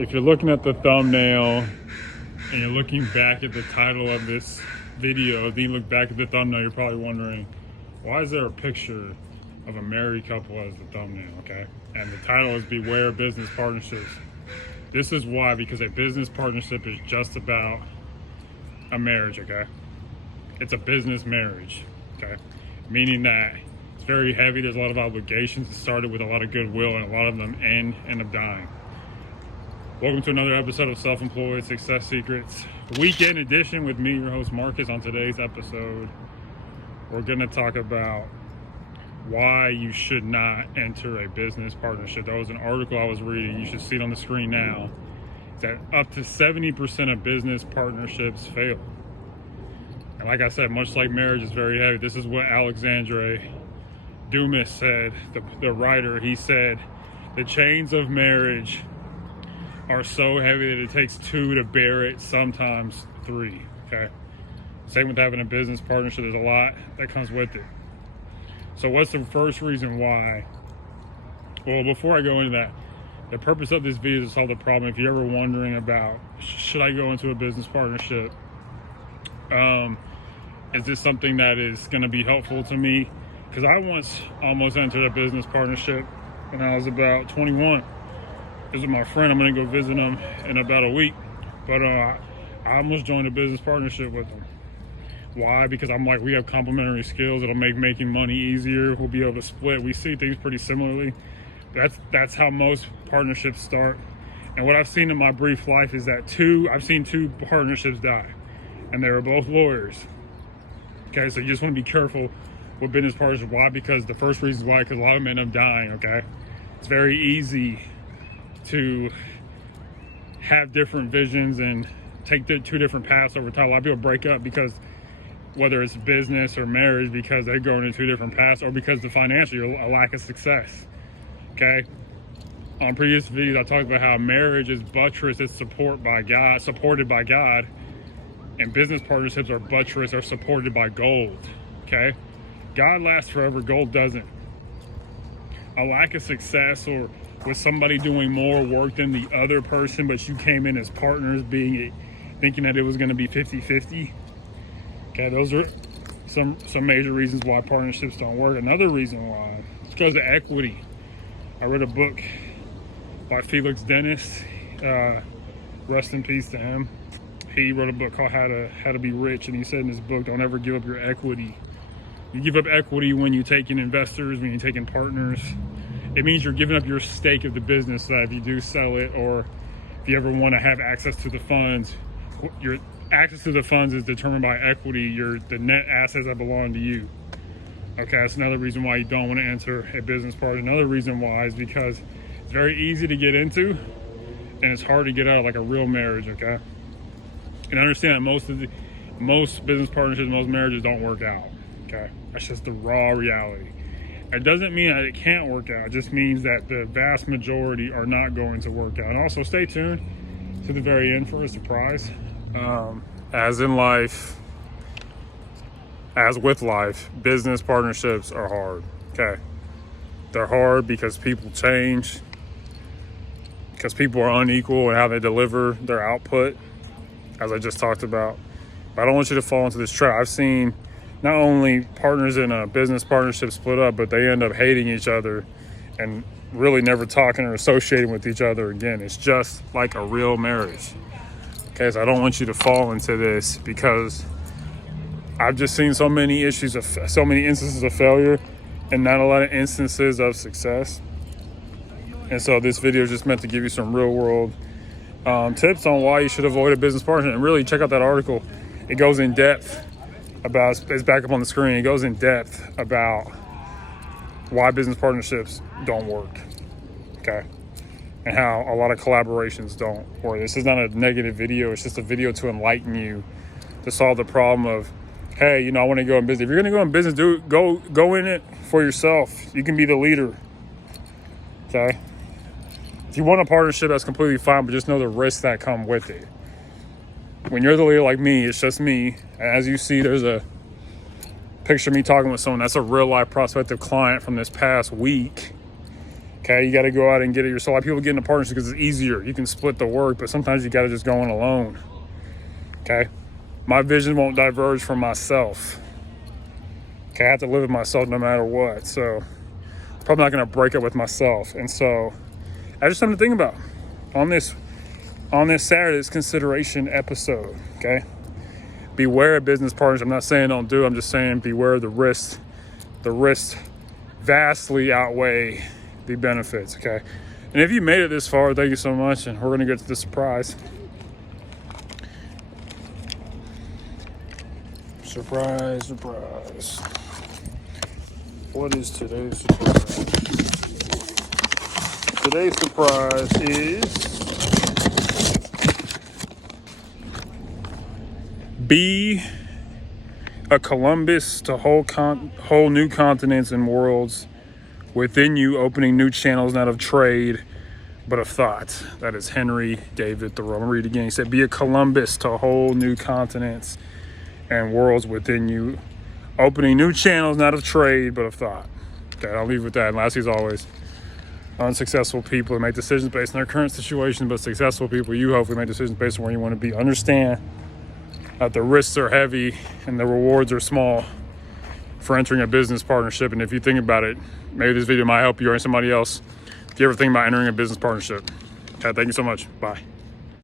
if you're looking at the thumbnail and you're looking back at the title of this video, then you look back at the thumbnail, you're probably wondering, why is there a picture of a married couple as the thumbnail, okay? And the title is Beware Business Partnerships. This is why, because a business partnership is just about a marriage, okay? It's a business marriage, okay? Meaning that it's very heavy, there's a lot of obligations. It started with a lot of goodwill, and a lot of them end up dying. Welcome to another episode of Self-Employed Success Secrets, weekend edition with me, your host Marcus. On today's episode, we're gonna talk about why you should not enter a business partnership. That was an article I was reading. You should see it on the screen now. That up to 70% of business partnerships fail. And like I said, much like marriage is very heavy, this is what Alexandre Dumas said, the writer. He said, the chains of marriage are so heavy that it takes two to bear it, sometimes three, okay? Same with having a business partnership. There's a lot that comes with it. So what's the first reason why? Well, before I go into that, the purpose of this video is to solve the problem. If you're ever wondering about, should I go into a business partnership? Is this something that is going to be helpful to me? Because I once almost entered a business partnership when I was about 21. This is my friend. I'm going to go visit him in about a week. But I almost joined a business partnership with him. Why? Because I'm like, we have complementary skills. It'll make making money easier. We'll be able to split. We see things pretty similarly. That's how most partnerships start. And what I've seen in my brief life is that I've seen two partnerships die. And they were both lawyers. Okay, so you just want to be careful with business partnerships. Why? Because the first reason why, because a lot of them end up dying, okay? It's very easy to have different visions and take the two different paths over time. A lot of people break up because whether it's business or marriage, because they're going in two different paths, or because the financial, a lack of success, okay? On previous videos, I talked about how marriage is buttressed, it's supported by God, and business partnerships are buttressed or supported by gold, okay? God lasts forever, gold doesn't. A lack of success, or with somebody doing more work than the other person, but you came in as partners thinking that it was gonna be 50-50. Okay, those are some major reasons why partnerships don't work. Another reason why is because of equity. I read a book by Felix Dennis, rest in peace to him. He wrote a book called How to Be Rich, and he said in his book, don't ever give up your equity. You give up equity when you take in investors, when you take in partners. It means you're giving up your stake of the business, that if you do sell it, or if you ever want to have access to the funds, your access to the funds is determined by equity, the net assets that belong to you. Okay, that's another reason why you don't want to enter a business partner. Another reason why is because it's very easy to get into, and it's hard to get out of, like a real marriage, okay? And I understand that most business partnerships, most marriages don't work out, okay? That's just the raw reality. It doesn't mean that it can't work out. It just means that the vast majority are not going to work out. And also stay tuned to the very end for a surprise. As in life, as with life, business partnerships are hard, okay? They're hard because people change, because people are unequal in how they deliver their output, as I just talked about. But I don't want you to fall into this trap. I've seen not only partners in a business partnership split up, but they end up hating each other and really never talking or associating with each other again. It's just like a real marriage. Okay, so I don't want you to fall into this, because I've just seen so many instances of failure and not a lot of instances of success. And so this video is just meant to give you some real world tips on why you should avoid a business partnership. And really check out that article. It goes in depth about, it's back up on the screen. It goes in depth about why business partnerships don't work, okay? And how a lot of collaborations don't work. This is not a negative video. It's just a video to enlighten you, to solve the problem of, hey, I want to go in business. If you're going to go in business, go in it for yourself. You can be the leader, okay? If you want a partnership, that's completely fine, but just know the risks that come with it. When you're the leader like me, it's just me. And as you see, there's a picture of me talking with someone. That's a real life prospective client from this past week. Okay, you got to go out and get it yourself. A lot of people get into partnership because it's easier. You can split the work, but sometimes you got to just go in alone. Okay, my vision won't diverge from myself. Okay, I have to live with myself no matter what. So probably not going to break up with myself. And so that's just something to think about on this Saturday's consideration episode. Okay, beware of business partners. I'm not saying don't do it. I'm just saying beware of the risks. The risks vastly outweigh the benefits. Okay, and if you made it this far, thank you so much. And we're going to get to the surprise. Surprise. What is today's surprise? Today's surprise is be a Columbus to whole new continents and worlds within you, opening new channels not of trade but of thought. That is Henry David Thoreau. I'm gonna read it again. He said, be a Columbus to whole new continents and worlds within you, opening new channels not of trade but of thought. Okay, I'll leave with that. And last, as always, unsuccessful people make decisions based on their current situation, but successful people, you hopefully make decisions based on where you want to be. Understand that the risks are heavy and the rewards are small for entering a business partnership. And if you think about it, maybe this video might help you or somebody else if you ever think about entering a business partnership. Okay, thank you so much. Bye.